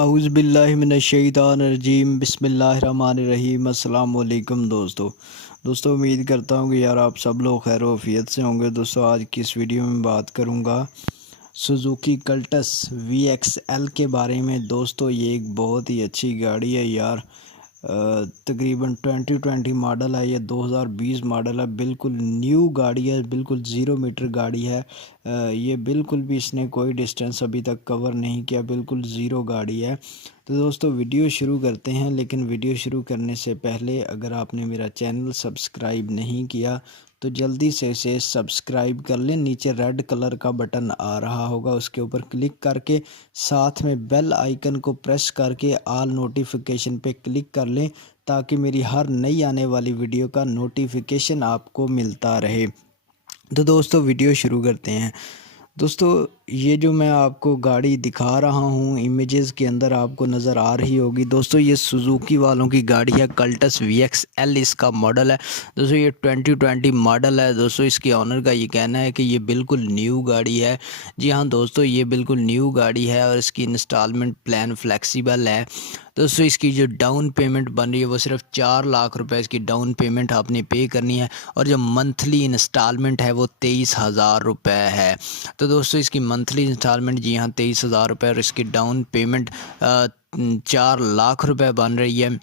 औज़ुबिल्लाहिमिनश्शैतानिर्रजीम बिस्मिल्लाहिर्रहमानिर्रहीम अस्सलाम वालेकुम दोस्तों उम्मीद करता हूँ कि यार आप सब लोग खैर वफ़ियत से होंगे। दोस्तों आज की इस वीडियो में बात करूँगा सुज़ुकी कल्टस VXL के बारे में। दोस्तों ये एक बहुत ही अच्छी गाड़ी है यार। तकरीबन 2020 मॉडल है, ये 2020 मॉडल है। बिल्कुल न्यू गाड़ी है, बिल्कुल 0 मीटर गाड़ी है। ये बिल्कुल भी इसने कोई डिस्टेंस अभी तक कवर नहीं किया, बिल्कुल ज़ीरो गाड़ी है। तो दोस्तों वीडियो शुरू करते हैं, लेकिन वीडियो शुरू करने से पहले अगर आपने मेरा चैनल सब्सक्राइब नहीं किया तो जल्दी से इसे सब्सक्राइब कर लें। नीचे रेड कलर का बटन आ रहा होगा, उसके ऊपर क्लिक करके साथ में बेल आइकन को प्रेस करके ऑल नोटिफिकेशन पे क्लिक कर लें, ताकि मेरी हर नई आने वाली वीडियो का नोटिफिकेशन आपको मिलता रहे। तो दोस्तों वीडियो शुरू करते हैं। दोस्तों ये जो मैं आपको गाड़ी दिखा रहा हूँ इमेजेस के अंदर आपको नज़र आ रही होगी। दोस्तों ये सुजुकी वालों की गाड़ी है, कल्टस VXL इसका मॉडल है। दोस्तों ये 2020 मॉडल है। दोस्तों इसके ऑनर का ये कहना है कि ये बिल्कुल न्यू गाड़ी है। जी हाँ दोस्तों, ये बिल्कुल न्यू गाड़ी है और इसकी इंस्टॉलमेंट प्लान फ्लेक्सिबल है। दोस्तों इसकी जो डाउन पेमेंट बन रही है वो सिर्फ 4 लाख रुपए इसकी डाउन पेमेंट आपने पे करनी है, और जो मंथली इंस्टॉलमेंट है वो 23,000 रुपये है। तो दोस्तों इसकी मंथली इंस्टॉलमेंट जी हाँ 23,000 रुपये, और इसकी डाउन पेमेंट 4 लाख रुपए बन रही है।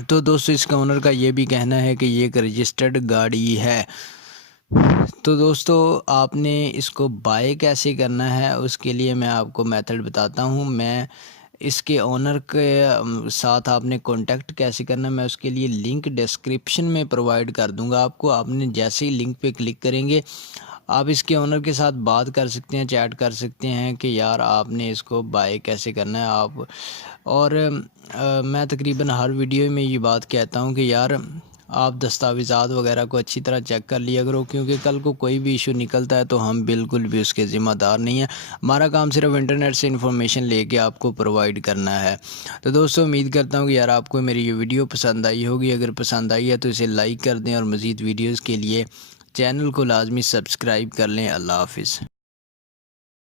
तो दोस्तों इसका ओनर का ये भी कहना है कि ये एक रजिस्टर्ड गाड़ी है। तो दोस्तों आपने इसको बाय कैसे करना है उसके लिए मैं आपको मेथड बताता हूँ। मैं इसके ओनर के साथ आपने कांटेक्ट कैसे करना है मैं उसके लिए लिंक डिस्क्रिप्शन में प्रोवाइड कर दूंगा आपको। आपने जैसे ही लिंक पे क्लिक करेंगे आप इसके ओनर के साथ बात कर सकते हैं, चैट कर सकते हैं कि यार आपने इसको बाय कैसे करना है आप। और मैं तकरीबन हर वीडियो में ये बात कहता हूँ कि यार आप दस्तावेज़ात वगैरह को अच्छी तरह चेक कर लिया करो, क्योंकि कल को कोई भी इशू निकलता है तो हम बिल्कुल भी उसके ज़िम्मेदार नहीं हैं। हमारा काम सिर्फ इंटरनेट से इंफॉर्मेशन लेके आपको प्रोवाइड करना है। तो दोस्तों उम्मीद करता हूँ कि यार आपको मेरी ये वीडियो पसंद आई होगी। अगर पसंद आई है तो इसे लाइक कर दें और मज़ीद वीडियोज़ के लिए चैनल को लाजमी सब्सक्राइब कर लें। अल्लाह हाफिज़।